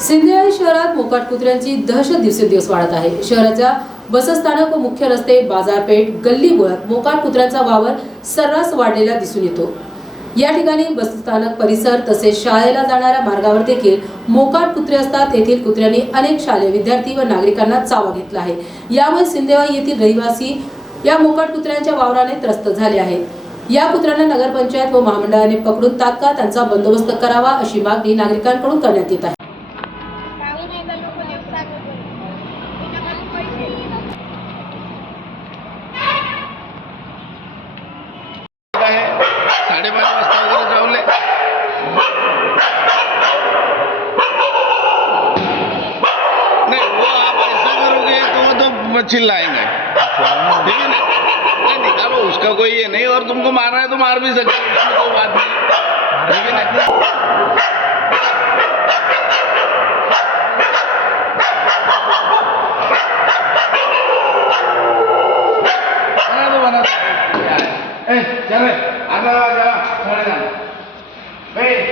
सिंधुदुर्ग शहरात मोकाट कुत्र्यांची दहशत दिवसेंदिवस वाढत आहे। शहराच्या बसस्थानक व मुख्य रस्ते, बाजारपेठ, गल्ली बोळात मोकाट कुत्र्यांचा वावर सर्रास वाढलेला दिसून येतो। या ठिकाणी बसस्थानक परिसर तसेच शाळेला जाणाऱ्या मार्गावर देखील मोकाट कुत्रे असतात। येथील कुत्र्यांनी अनेक शालेय विद्यार्थी व नागरिकांना चावा घेतला आहे। यामुळे सिंधुदुर्ग येथील रहिवासी या मोकाट कुत्र्यांच्या वावराने त्रस्त झाले आहेत। या कुत्र्यांना नगरपंचायत व महामंडळाने पकडून तात्काळ त्यांचा बंदोबस्त करावा अशी मागणी नागरिकांकडून करण्यात येत आहे। साढ़े 5 वाजता वगैरह जावले नहीं, वो आप ऐसा करोगे तो चिल्लाएंगे, ठीक है ना? नहीं निकालो, उसका कोई ये नहीं। और तुमको मारना है तो मार भी सकते हो, उसमें कोई बात नहीं, ठीक है ना? बना दो। चल आजा, साढ़े 9।